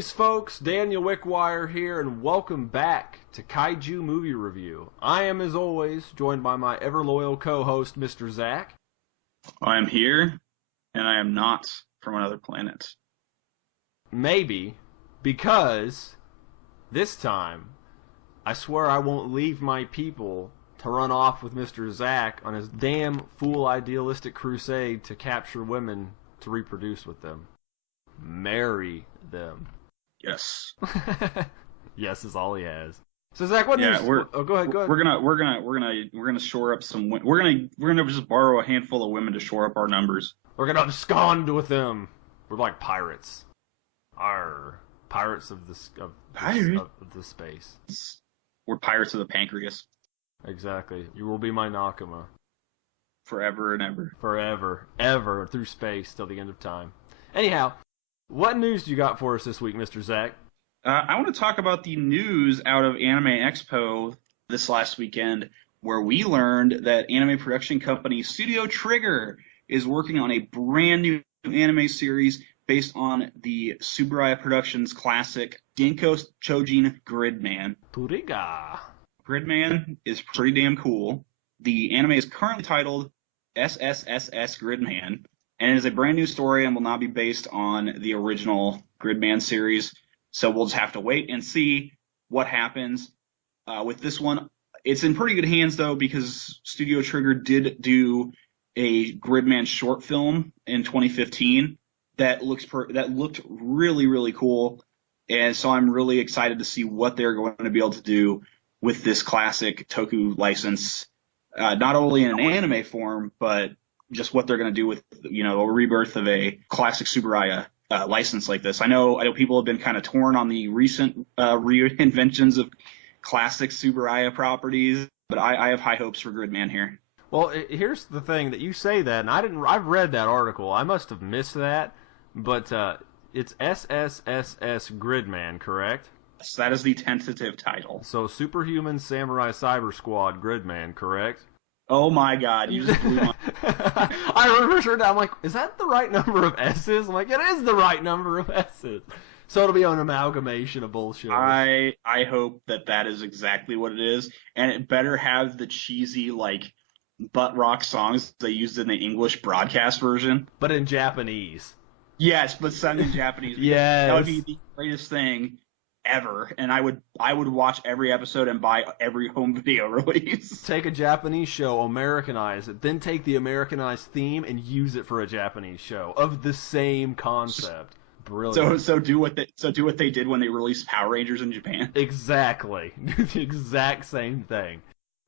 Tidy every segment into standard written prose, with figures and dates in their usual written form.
Greetings, folks. Daniel Wickwire here, and welcome back to Kaiju Movie Review. I am, as always, joined by my ever-loyal co-host, Mr. Zach. I am here, and I am not from another planet. Maybe, because this time, I swear I won't leave my people to run off with Mr. Zach on his damn fool idealistic crusade to capture women to reproduce with them. Marry them. Yes. Yes is all he has. So Zach, what news? Go ahead. We're gonna shore up some. We're gonna just borrow a handful of women to shore up our numbers. We're gonna abscond with them. We're like pirates. Arr, pirates of the space. We're pirates of the pancreas. Exactly. You will be my Nakama. Forever and ever. Forever, ever, through space till the end of time. Anyhow, what news do you got for us this week, Mr. Zach? I want to talk about the news out of Anime Expo this last weekend, where we learned that anime production company Studio Trigger is working on a brand new anime series based on the Tsuburaya Productions classic Denko Chojin Gridman. Puriga. Gridman is pretty damn cool. The anime is currently titled SSSS Gridman, and it is a brand new story and will not be based on the original Gridman series. So we'll just have to wait and see what happens with this one. It's in pretty good hands, though, because Studio Trigger did do a Gridman short film in 2015 that looked really, really cool. And so I'm really excited to see what they're going to be able to do with this classic Toku license, not only in an anime form, but just what they're going to do with, a rebirth of a classic Tsuburaya license like this. I know people have been kind of torn on the recent reinventions of classic Tsuburaya properties, but I have high hopes for Gridman here. Well, here's the thing that you say that, and I've read that article. I must have missed that, but it's SSSS Gridman, correct? Yes, that is the tentative title. So Superhuman Samurai Cyber Squad Gridman, correct? Oh my God, you just blew my... I remember that. I'm like, is that the right number of S's? I'm like, it is the right number of S's. So it'll be an amalgamation of bullshit. I hope that is exactly what it is, and it better have the cheesy, butt rock songs they used in the English broadcast version. But in Japanese. Yes, but sung in Japanese. Yes. That would be the greatest thing ever, and I would watch every episode and buy every home video release. Take a Japanese show, Americanize it, then take the Americanized theme and use it for a Japanese show of the same concept. Brilliant. So do what they did when they released Power Rangers in Japan. Exactly. The exact same thing.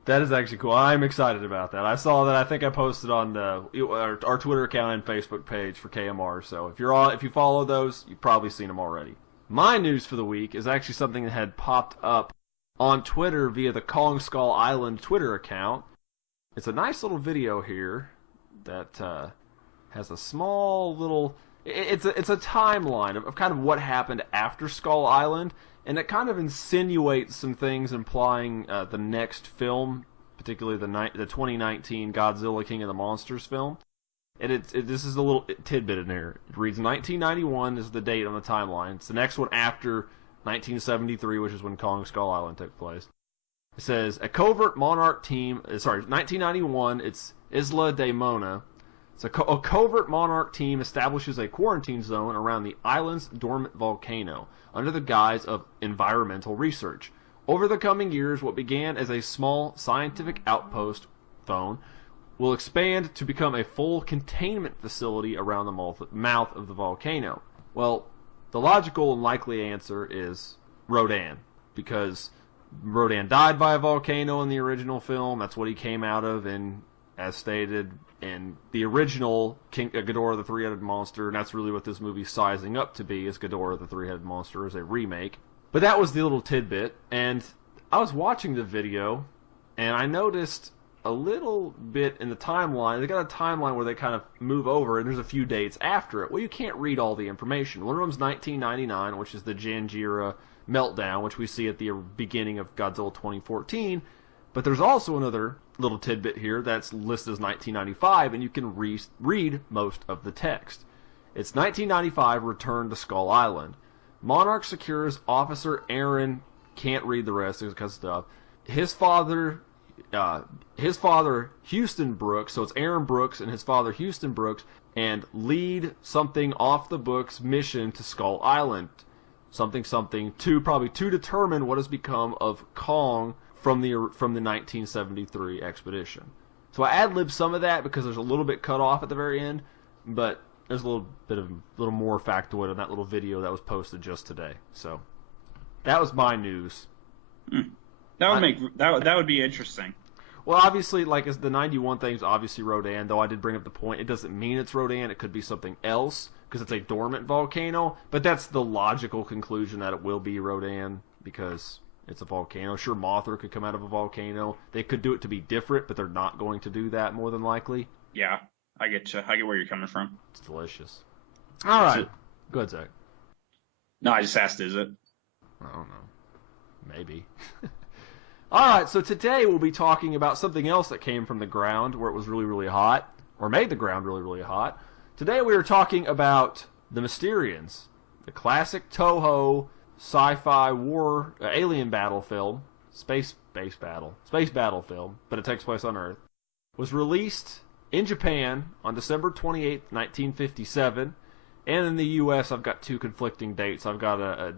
That is actually cool. I'm excited about that. I saw that. I think I posted on our Twitter account and Facebook page for KMR. So if you follow those, you've probably seen them already. My news for the week is actually something that had popped up on Twitter via the Kong Skull Island Twitter account. It's a nice little video here that has a small little... It's a timeline of kind of what happened after Skull Island, and it kind of insinuates some things implying the next film, particularly the 2019 Godzilla King of the Monsters film. And this is a little tidbit in here. It reads 1991 is the date on the timeline. It's the next one after 1973, which is when Kong Skull Island took place. It says, a covert monarch team... 1991, it's Isla de Mona. So a covert monarch team establishes a quarantine zone around the island's dormant volcano under the guise of environmental research. Over the coming years, what began as a small scientific outpost zone will expand to become a full containment facility around the mouth of the volcano. Well, the logical and likely answer is Rodan, because Rodan died by a volcano in the original film. That's what he came out of, and as stated in the original Ghidorah the Three-Headed Monster, and that's really what this movie's sizing up to be, is Ghidorah the Three-Headed Monster as a remake. But that was the little tidbit, and I was watching the video, and I noticed a little bit in the timeline. They got a timeline where they kind of move over, and there's a few dates after it. Well, you can't read all the information. One of them's 1999, which is the Janjira meltdown, which we see at the beginning of Godzilla 2014. But there's also another little tidbit here that's listed as 1995, and you can read most of the text. It's 1995, Return to Skull Island. Monarch secures Officer Aaron, can't read the rest because of stuff. His father, Houston Brooks, so it's Aaron Brooks and his father, Houston Brooks, and lead something off the books mission to Skull Island. Something to determine what has become of Kong from the 1973 expedition. So I ad-libbed some of that because there's a little bit cut off at the very end, but there's a little more factoid in that little video that was posted just today. So that was my news. That would be interesting. Well, obviously, like the 91 thing's obviously Rodan, though I did bring up the point. It doesn't mean it's Rodan. It could be something else because it's a dormant volcano. But that's the logical conclusion that it will be Rodan because it's a volcano. Sure, Mothra could come out of a volcano. They could do it to be different, but they're not going to do that more than likely. Yeah, I get you. I get where you're coming from. It's delicious. All right. Go ahead, Zach. No, I just asked, is it? I don't know. Maybe. All right, so today we'll be talking about something else that came from the ground where it was really, really hot, or made the ground really, really hot. Today we are talking about the Mysterians, the classic Toho sci-fi war alien battle film, space battle film, but it takes place on Earth. Was released in Japan on December 28th, 1957, and in the U.S. I've got two conflicting dates. I've got a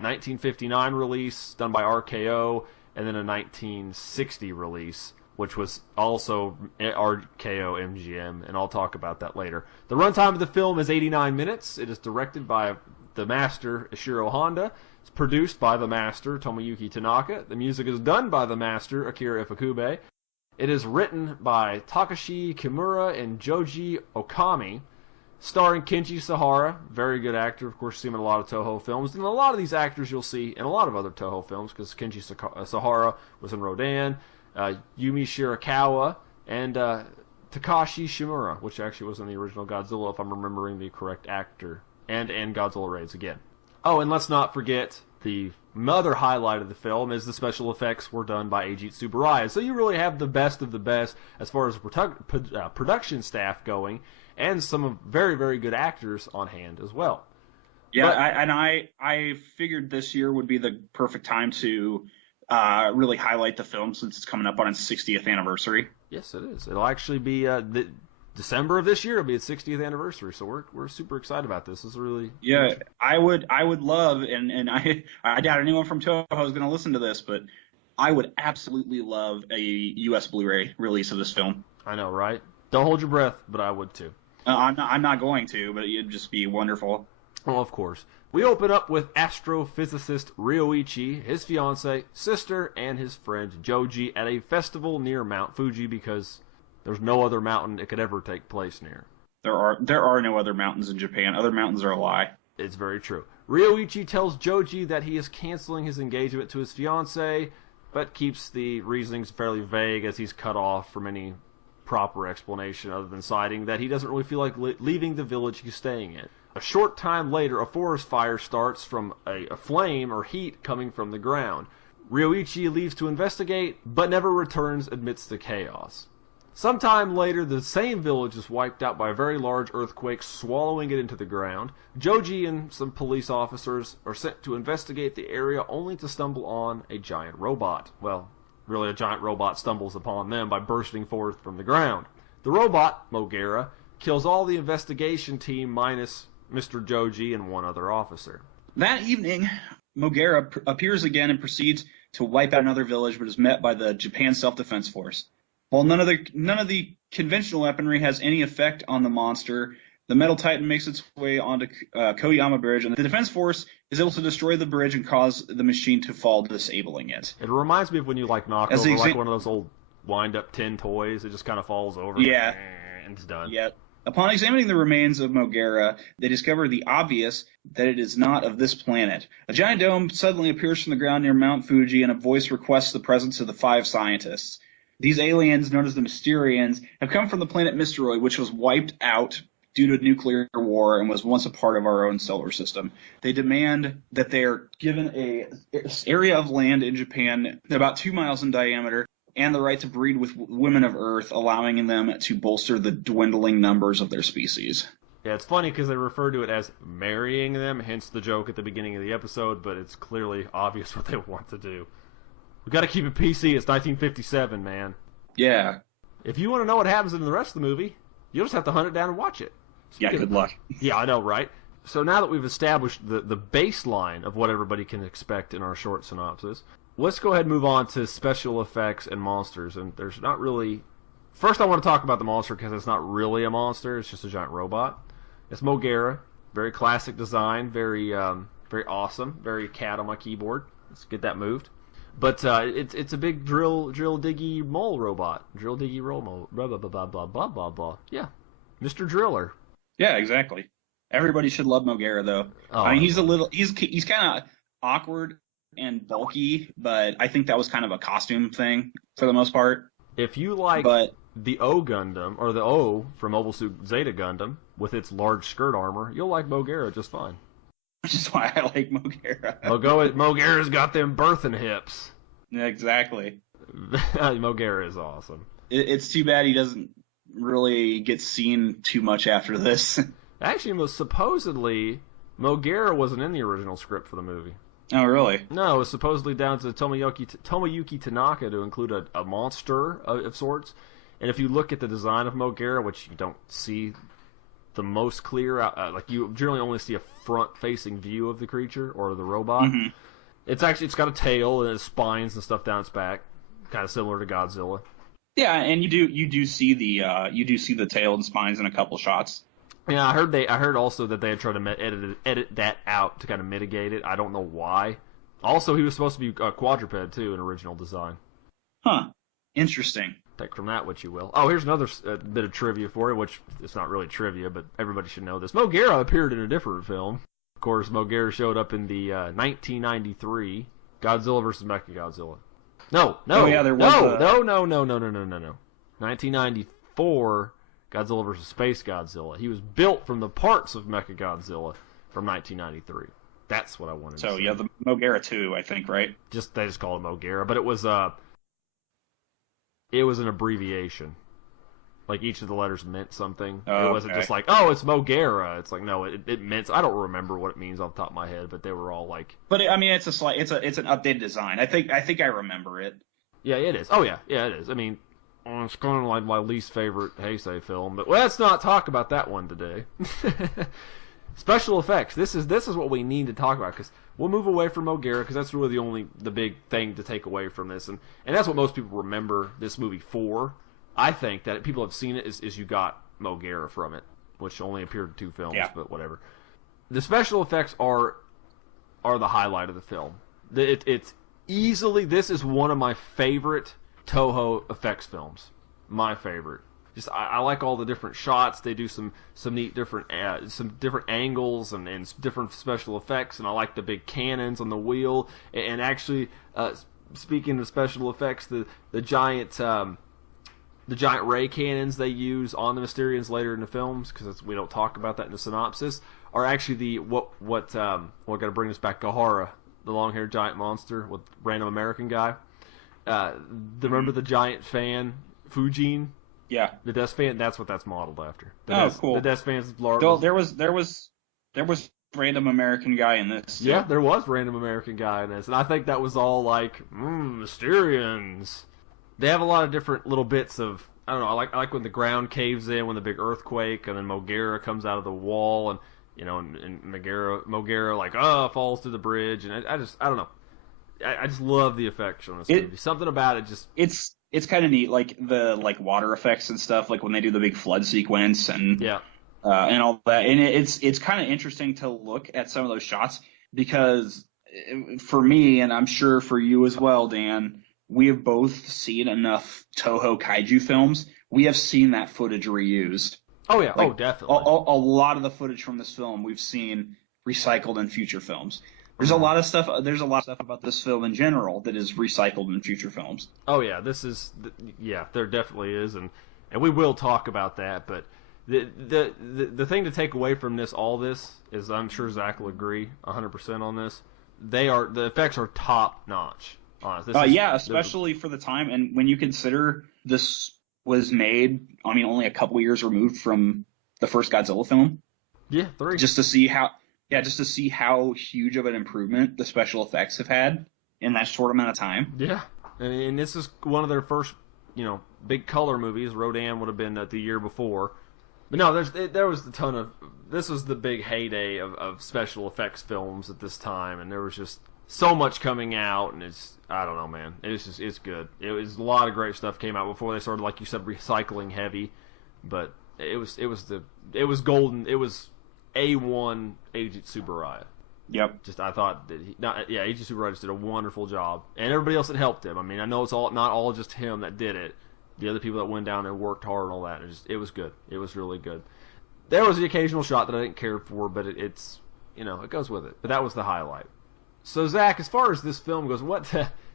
1959 release done by RKO, and then a 1960 release, which was also RKO MGM, and I'll talk about that later. The runtime of the film is 89 minutes. It is directed by the master, Ishiro Honda. It's produced by the master, Tomoyuki Tanaka. The music is done by the master, Akira Ifukube. It is written by Takashi Kimura and Joji Okami, starring Kenji Sahara, very good actor, of course, seen in a lot of Toho films. And a lot of these actors you'll see in a lot of other Toho films, because Kenji Sahara was in Rodan, Yumi Shirakawa, and Takashi Shimura, which actually was in the original Godzilla, if I'm remembering the correct actor, and Godzilla Raids again. Oh, and let's not forget the other highlight of the film is the special effects were done by Eiji Tsuburaya. So you really have the best of the best as far as production staff going, and some very, very good actors on hand as well. Yeah, I figured this year would be the perfect time to really highlight the film since it's coming up on its 60th anniversary. Yes, it is. It'll actually be December of this year. It'll be its 60th anniversary, so we're super excited about this. This is really I would love, and I doubt anyone from Toho is going to listen to this, but I would absolutely love a U.S. Blu-ray release of this film. I know, right? Don't hold your breath, but I would too. I'm not going to, but it'd just be wonderful. Well, of course. We open up with astrophysicist Ryoichi, his fiancée, sister, and his friend Joji at a festival near Mount Fuji because there's no other mountain it could ever take place near. There are no other mountains in Japan. Other mountains are a lie. It's very true. Ryoichi tells Joji that he is canceling his engagement to his fiancée, but keeps the reasonings fairly vague as he's cut off from any proper explanation other than citing that he doesn't really feel like leaving the village he's staying in. A short time later, a forest fire starts from a flame or heat coming from the ground. Ryoichi leaves to investigate, but never returns amidst the chaos. Sometime later, the same village is wiped out by a very large earthquake, swallowing it into the ground. Joji and some police officers are sent to investigate the area, only to stumble on a giant robot. Well, really, a giant robot stumbles upon them by bursting forth from the ground. The robot, Mogera, kills all the investigation team minus Mr. Joji and one other officer. That evening, Mogera appears again and proceeds to wipe out another village, but is met by the Japan Self-Defense Force. While none of the conventional weaponry has any effect on the monster, the Metal Titan makes its way onto Koyama Bridge, and the Defense Force is able to destroy the bridge and cause the machine to fall, disabling it. It reminds me of when you knock over like one of those old wind-up tin toys. It just kind of falls over. Yeah. And it's done. Yeah. Upon examining the remains of Mogera, they discover the obvious that it is not of this planet. A giant dome suddenly appears from the ground near Mount Fuji, and a voice requests the presence of the 5 scientists. These aliens, known as the Mysterians, have come from the planet Mysteroid, which was wiped out due to nuclear war and was once a part of our own solar system. They demand that they are given an area of land in Japan about 2 miles in diameter and the right to breed with women of Earth, allowing them to bolster the dwindling numbers of their species. Yeah, it's funny because they refer to it as marrying them, hence the joke at the beginning of the episode, but it's clearly obvious what they want to do. We got to keep it PC. It's 1957, man. Yeah. If you want to know what happens in the rest of the movie, you'll just have to hunt it down and watch it. Yeah, good luck. Yeah, I know, right? So now that we've established the baseline of what everybody can expect in our short synopsis, let's go ahead and move on to special effects and monsters. And there's not really... First, I want to talk about the monster because it's not really a monster. It's just a giant robot. It's Mogera. Very classic design. Very awesome. Very cat on my keyboard. Let's get that moved. But it's a big drill diggy mole robot. Drill diggy roll mole. Blah blah blah blah blah blah blah. Yeah, Mr. Driller. Yeah, exactly. Everybody should love Mogera though. Oh, I mean, he's kind of awkward and bulky, but I think that was kind of a costume thing for the most part. If you like the O Gundam or the O from Mobile Suit Zeta Gundam with its large skirt armor, you'll like Mogera just fine. Which is why I like Mogera. Mogera's got them birthing hips. Yeah, exactly. Mogera is awesome. It's too bad he doesn't really get seen too much after this. Actually, supposedly, Mogera wasn't in the original script for the movie. Oh, really? No, it was supposedly down to Tomoyuki Tanaka to include a monster of sorts. And if you look at the design of Mogera, which you don't see the most clear, like you generally only see a front-facing view of the creature or the robot. Mm-hmm. It's got a tail and spines and stuff down its back, kind of similar to Godzilla. Yeah, and you do see the tail and spines in a couple shots. Yeah, I heard also that they had tried to edit that out to kind of mitigate it. I don't know why. Also, he was supposed to be a quadruped too in original design. Huh. Interesting. Take from that what you will. Oh, here's another bit of trivia for you, which it's not really trivia, but everybody should know this. Mogera appeared in a different film. Of course, Mogera showed up in the 1993 Godzilla vs. Mechagodzilla. No. Oh, yeah, there was No. 1994 Godzilla vs. Space Godzilla. He was built from the parts of Mechagodzilla from 1993. That's what I wanted to say. So, yeah, the Mogera 2, I think, right? They just call it Mogera, but it was an abbreviation. Like, each of the letters meant something. Oh, it wasn't just like, oh, it's Mogera. It's like, no, it meant... I don't remember what it means off the top of my head, but they were all like... But, I mean, it's an updated design. I think I remember it. Yeah, it is. Oh, yeah, it is. I mean, it's kind of like my least favorite Heisei film, but let's not talk about that one today. Special effects. This is what we need to talk about, because we'll move away from Mogera, because that's really the big thing to take away from this, and that's what most people remember this movie for. I think that people have seen it is you got Mogera from it, which only appeared in 2 films, but whatever. The special effects are the highlight of the film. It's easily, this is one of my favorite Toho effects films. My favorite. Just I like all the different shots. They do some neat different angles and different special effects, and I like the big cannons on the wheel. And actually, speaking of special effects, the giant ray cannons they use on the Mysterians later in the films, because we don't talk about that in the synopsis, are actually we're gonna bring this back, Gahara, the long-haired giant monster with random American guy. Remember the giant fan, Fujin? Yeah. The desk fan, that's what that's modeled after. Cool. The desk fan's large. There was random American guy in this. Yeah, there was random American guy in this, and I think that was all like, Mysterians. They have a lot of different little bits of, I don't know, I like when the ground caves in, when the big earthquake, and then Mogera comes out of the wall, and and Mogera like falls through the bridge, and I don't know. I just love the effects on this movie. Something about it just it's kind of neat, like the water effects and stuff, like when they do the big flood sequence and all that. And it's kind of interesting to look at some of those shots, because for me, and I'm sure for you as well, Dan, we have both seen enough Toho kaiju films. We have seen that footage reused. Oh yeah, definitely. A lot of the footage from this film we've seen recycled in future films. There's a lot of stuff about this film in general that is recycled in future films. Oh yeah, there definitely is, and we will talk about that. But the thing to take away from all this is, I'm sure Zach will agree 100% on this. The effects are top notch. Especially for the time, and when you consider this was made, I mean, only a couple years removed from the first Godzilla film. Yeah, 3. just to see how huge of an improvement the special effects have had in that short amount of time. Yeah, and this is one of their first, big color movies. Rodan would have been the year before, but no, there was a ton of. This was the big heyday of special effects films at this time, and there was just so much coming out, and I don't know, man. It's good. It was a lot of great stuff came out before they started, like you said, recycling heavy, but it was golden. It was A1 Agent Subaraya. Yep. Just I thought that Agent Subaraya just did a wonderful job, and everybody else that helped him. I mean, I know it's not all just him that did it. The other people that went down there worked hard and all that. It was good. It was really good. There was the occasional shot that I didn't care for, but it goes with it. But that was the highlight. So Zach, as far as this film goes,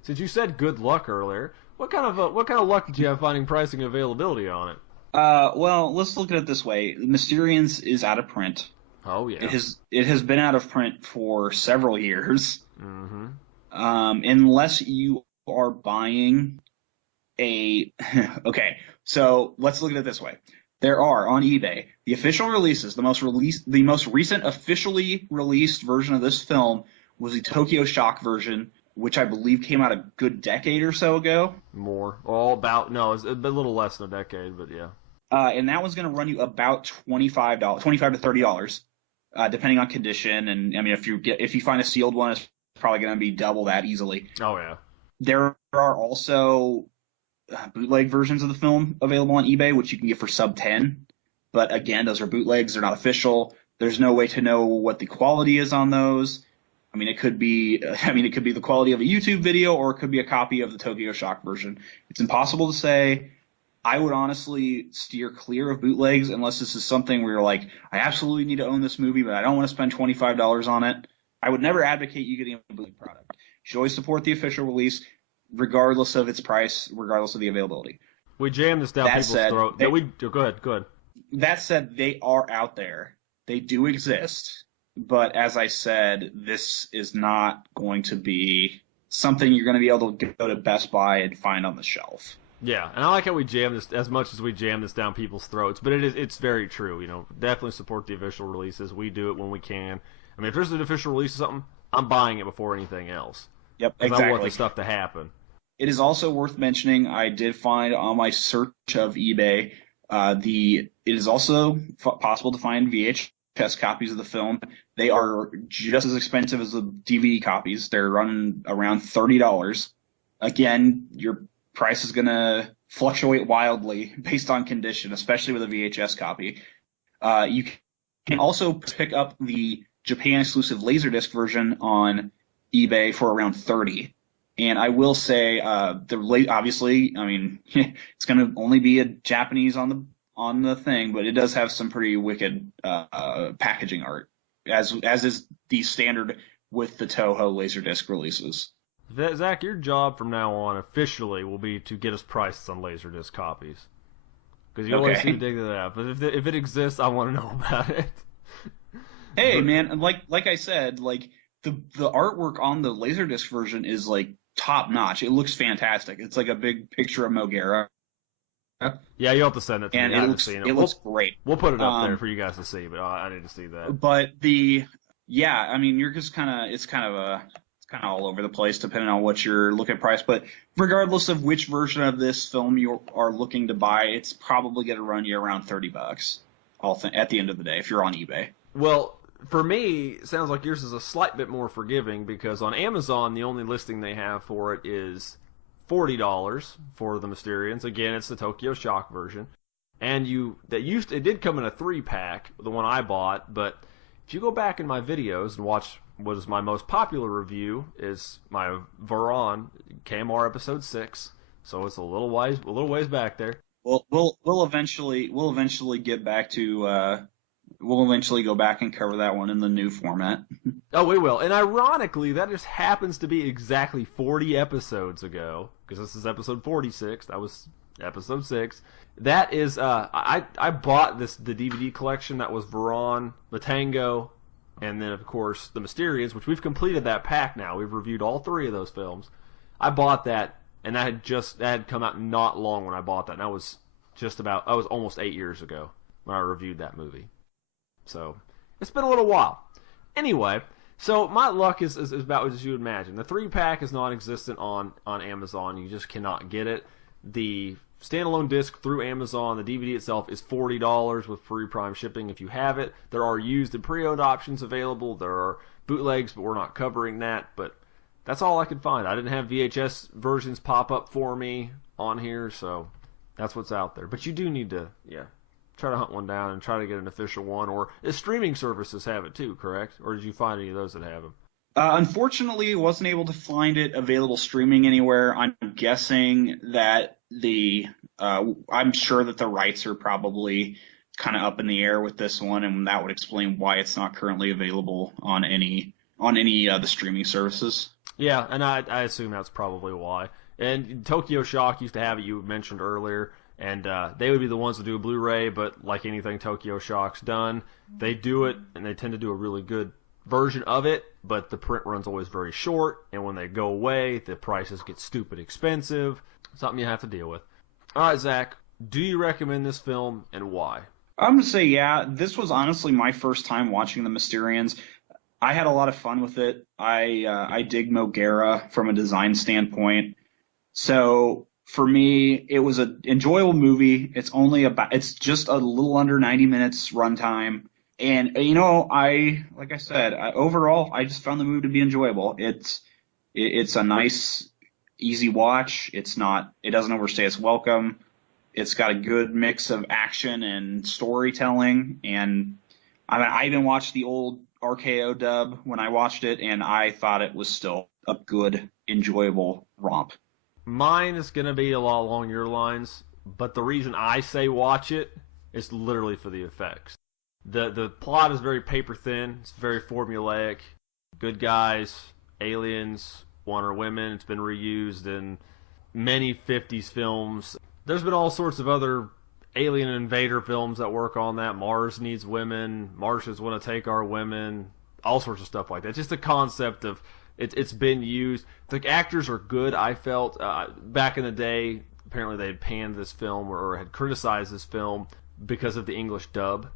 since you said good luck earlier, what kind of luck did you have finding pricing and availability on it? Well, let's look at it this way. Mysterians is out of print. Oh yeah. It has been out of print for several years. Mm-hmm. Unless you are buying okay, so let's look at it this way. There are on eBay the official releases. The most recent officially released version of this film was the Tokyo Shock version, which I believe came out a good decade or so ago. More, it's a little less than a decade, but yeah. And that one's going to run you about $25 to $30, depending on condition. And I mean, if you find a sealed one, it's probably going to be double that easily. Oh yeah. There are also bootleg versions of the film available on eBay, which you can get for sub 10. But again, those are bootlegs; they're not official. There's no way to know what the quality is on those. I mean, it could be the quality of a YouTube video, or it could be a copy of the Tokyo Shock version. It's impossible to say. I would honestly steer clear of bootlegs unless this is something where you're like, I absolutely need to own this movie, but I don't want to spend $25 on it. I would never advocate you getting a bootleg product. You should always support the official release, regardless of its price, regardless of the availability. We jammed this down people's throat. Go ahead. That said, they are out there. They do exist. But as I said, this is not going to be something you're going to be able to go to Best Buy and find on the shelf. Yeah, and I like how we jam this as much as we jam this down people's throats, but it's very true. Definitely support the official releases. We do it when we can. I mean, if there's an official release of something, I'm buying it before anything else. Yep, exactly. I want the stuff to happen. It is also worth mentioning, I did find on my search of eBay, it is also possible to find VHS copies of the film. They are just as expensive as the DVD copies. They're running around $30. Again, your price is going to fluctuate wildly based on condition, especially with a VHS copy. You can also pick up the Japan exclusive Laserdisc version on eBay for around $30. And I will say, obviously, I mean, it's going to only be a Japanese on the thing, but it does have some pretty wicked packaging art, as is the standard with the Toho Laserdisc releases. Zach, your job from now on officially will be to get us prices on Laserdisc copies, because you always seem to dig that out. But if it exists, I want to know about it. Hey, man, like I said, like the artwork on the Laserdisc version is like top notch. It looks fantastic. It's like a big picture of Mogera. Yeah, you'll have to send it to me. And it looks great. We'll put it up there for you guys to see, but I need to see that. But I mean, you're just it's kind of all over the place depending on what you're looking at price. But regardless of which version of this film you are looking to buy, it's probably going to run you around $30 at the end of the day if you're on eBay. Well, for me, it sounds like yours is a slight bit more forgiving, because on Amazon, the only listing they have for it is $40 for the Mysterians. Again, it's the Tokyo Shock version. And it did come in a 3-pack, the one I bought, but if you go back in my videos and watch what is my most popular review, is my Varan KMR episode 6. So it's a little ways back there. Well, we'll eventually get back to we'll eventually go back and cover that one in the new format. Oh, we will. And ironically, that just happens to be exactly 40 episodes ago, because this is episode 46. That was episode 6. That is, I bought the DVD collection that was Varan, Matango, and then, of course, the Mysterians, which we've completed that pack now. We've reviewed all 3 of those films. I bought that, and that had come out not long when I bought that. And that was almost 8 years ago when I reviewed that movie. So, It's been a little while. Anyway, so my luck is about as you would imagine. The 3-pack is non-existent on Amazon. You just cannot get it. The standalone disc through Amazon, the DVD itself is $40 with free Prime shipping if you have it. There are used and pre-owned options available. There are bootlegs, but we're not covering that. But that's all I could find. I didn't have VHS versions pop up for me on here, so that's what's out there. But you do need to, try to hunt one down and try to get an official one. Or the streaming services have it too, correct? Or did you find any of those that have them? Unfortunately, wasn't able to find it available streaming anywhere. I'm guessing that I'm sure that the rights are probably kind of up in the air with this one, and that would explain why it's not currently available on any of the streaming services. Yeah, and I assume that's probably why. And Tokyo Shock used to have it, you mentioned earlier, and they would be the ones to do a Blu-ray, but like anything Tokyo Shock's done, they do it, and they tend to do a really good version of it, but the print run's always very short, and when they go away, the prices get stupid expensive. Something you have to deal with. All right, Zach, do you recommend this film, and why? I'm going to say, yeah, this was honestly my first time watching The Mysterians. I had a lot of fun with it. I dig Mogera from a design standpoint. So for me, it was an enjoyable movie. It's just a little under 90 minutes runtime. And, overall, I just found the movie to be enjoyable. It's a nice, easy watch. It doesn't overstay its welcome. It's got a good mix of action and storytelling. And I even watched the old RKO dub when I watched it, and I thought it was still a good, enjoyable romp. Mine is going to be a lot along your lines, but the reason I say watch it is literally for the effects. The plot is very paper thin. It's very formulaic. Good guys, aliens, Wonder Women. It's been reused in many 50s films. There's been all sorts of other alien invader films that work on that. Mars needs women. Martians want to take our women. All sorts of stuff like that. Just the concept of it's been used. The actors are good, I felt. Back in the day, apparently they had panned this film or had criticized this film because of the English dub.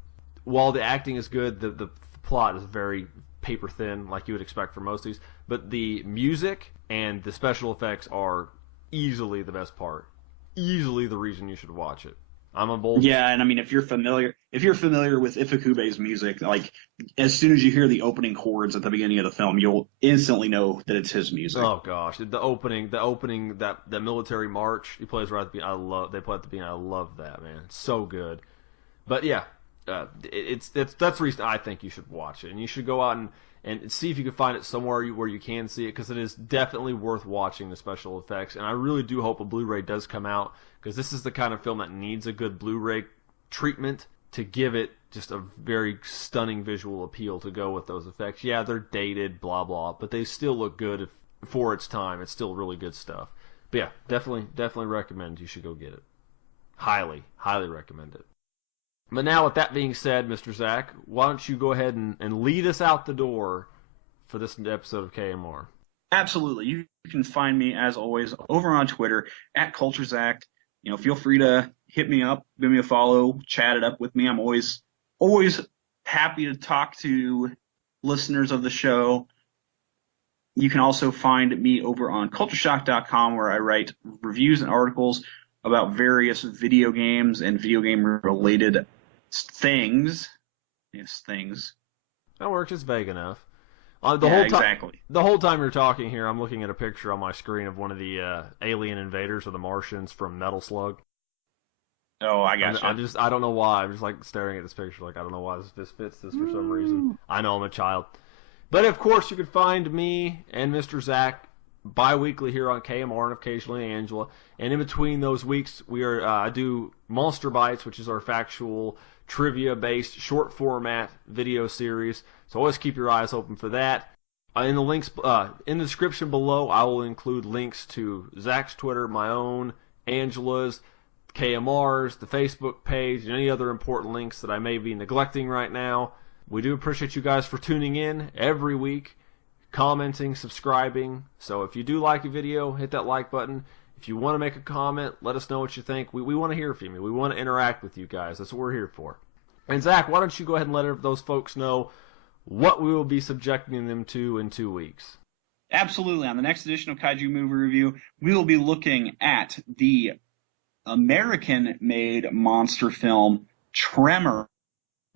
While the acting is good, the plot is very paper thin, like you would expect from most of these. But the music and the special effects are easily the best part. Easily the reason you should watch it. I'm a bold. Yeah, and I mean, if you're familiar with Ifukube's music, like as soon as you hear the opening chords at the beginning of the film, you'll instantly know that it's his music. Oh gosh, the opening that military march he plays right at the beginning. They play at the beginning. I love that, man. It's so good. But yeah, that's the reason I think you should watch it, and you should go out and see if you can find it somewhere where you can see it, because it is definitely worth watching the special effects. And I really do hope a Blu-ray does come out, because this is the kind of film that needs a good Blu-ray treatment to give it just a very stunning visual appeal to go with those effects. Yeah, they're dated, blah, blah, but they still look good for its time. It's still really good stuff. But yeah, definitely recommend you should go get it. Highly, highly recommend it. But now, with that being said, Mr. Zach, why don't you go ahead and lead us out the door for this episode of KMR? Absolutely. You can find me, as always, over on Twitter, @CultureZach. Feel free to hit me up, give me a follow, chat it up with me. I'm always happy to talk to listeners of the show. You can also find me over on cultureshock.com, where I write reviews and articles about various video games and video game-related things. Yes, things. That works. It's vague enough. Exactly. The whole time you're talking here, I'm looking at a picture on my screen of one of the alien invaders or the Martians from Metal Slug. Oh, I gotcha. I don't know why. I'm just like staring at this picture, like I don't know why this fits this for some reason. I know I'm a child. But of course, you can find me and Mr. Zach bi-weekly here on KMR and occasionally Angela. And in between those weeks, I do Monster Bites, which is our factual trivia-based short format video series. So always keep your eyes open for that. In the description below, I will include links to Zach's Twitter, my own, Angela's, KMR's, the Facebook page, and any other important links that I may be neglecting right now. We do appreciate you guys for tuning in every week, commenting, subscribing. So if you do like a video, hit that like button. If you want to make a comment, let us know what you think. We want to hear from you. We want to interact with you guys. That's what we're here for. And Zach, why don't you go ahead and let those folks know what we will be subjecting them to in 2 weeks? Absolutely. On the next edition of Kaiju Movie Review, we will be looking at the American-made monster film Tremor.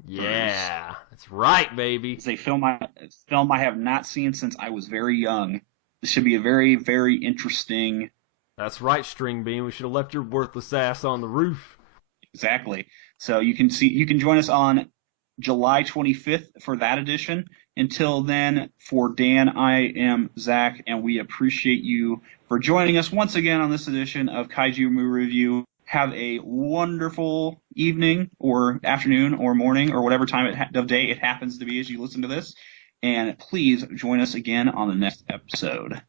Yeah, that's right, baby. It's a film I have not seen since I was very young. This should be a very, very interesting. That's right, String Bean. We should have left your worthless ass on the roof. Exactly. So you can join us on July 25th for that edition. Until then, for Dan, I am Zach, and we appreciate you for joining us once again on this edition of Kaiju Movie Review. Have a wonderful evening or afternoon or morning or whatever time of day it happens to be as you listen to this. And please join us again on the next episode.